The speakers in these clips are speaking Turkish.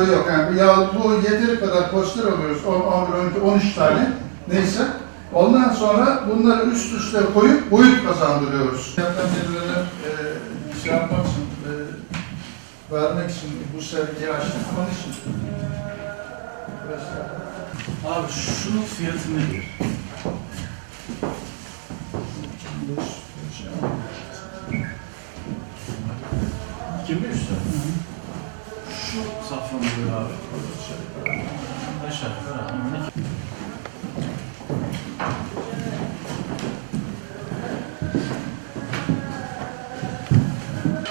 Boyu yok. Yani ya bu yeteri kadar poster alıyoruz. 10, 12, 13 tane. Neyse. Ondan sonra bunları üst üste koyup boyut kazandırıyoruz. Yöntemleri e, şey yapmak için, e, vermek için bu sergiyi açtık. Onun için. Abi şunun fiyatı nedir? Kimi üstü?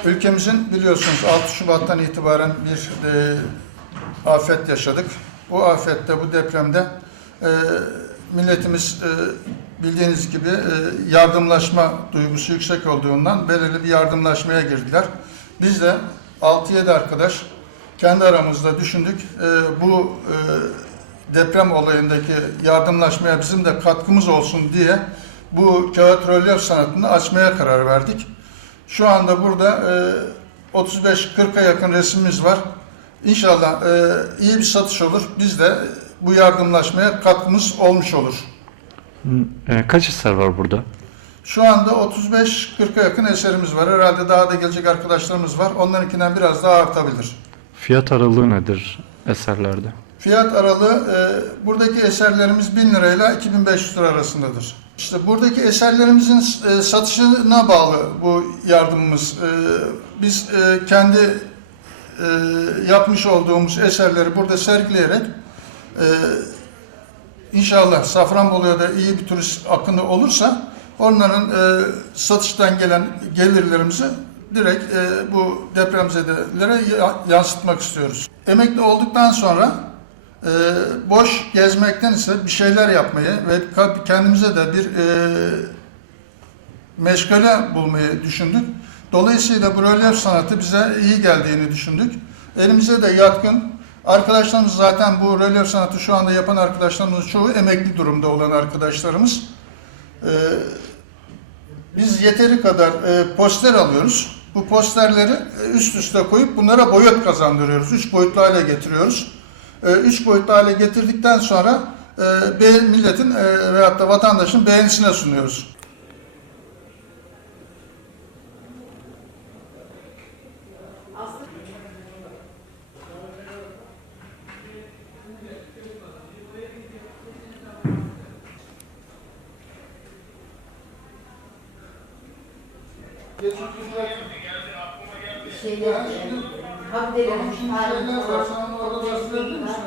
Ülkemizin biliyorsunuz 6 Şubat'tan itibaren bir e, afet yaşadık. Bu afette, bu depremde e, milletimiz e, bildiğiniz gibi e, yardımlaşma duygusu yüksek olduğundan belirli bir yardımlaşmaya girdiler. Biz de 6-7 arkadaş kendi aramızda düşündük. E, bu e, deprem olayındaki yardımlaşmaya bizim de katkımız olsun diye bu kağıt rölyef sanatını açmaya karar verdik. Şu anda burada e, 35-40'a yakın resmimiz var. İnşallah e, iyi bir satış olur. Biz de bu yardımlaşmaya katkımız olmuş olur. E, kaç eser var burada? Şu anda 35-40'a yakın eserimiz var. Herhalde daha da gelecek arkadaşlarımız var. Onlarınkinden biraz daha artabilir. Fiyat aralığı nedir eserlerde? Fiyat aralığı e, buradaki eserlerimiz 1000 lirayla 2500 lira arasındadır. İşte buradaki eserlerimizin e, satışına bağlı bu yardımımız. E, biz e, kendi e, yapmış olduğumuz eserleri burada sergileyerek e, inşallah Safranbolu'ya da iyi bir turist akını olursa onların e, satıştan gelen gelirlerimizi direkt e, bu depremzedelere ya- yansıtmak istiyoruz. Emekli olduktan sonra e, boş gezmekten ise bir şeyler yapmayı ve kendimize de bir e, meşgale bulmayı düşündük. Dolayısıyla bu rölyef sanatı bize iyi geldiğini düşündük. Elimize de yatkın. Arkadaşlarımız zaten bu rölyef sanatı şu anda yapan arkadaşlarımız çoğu emekli durumda olan arkadaşlarımız. Ee, biz yeteri kadar e, poster alıyoruz. Bu posterleri e, üst üste koyup bunlara boyut kazandırıyoruz. Üç boyutlu hale getiriyoruz. E, üç boyutlu hale getirdikten sonra e, milletin veyahut da vatandaşın beğenisine sunuyoruz. Şeyler, Habdelerin Şeyler var, sen orada bahsedebilir misin?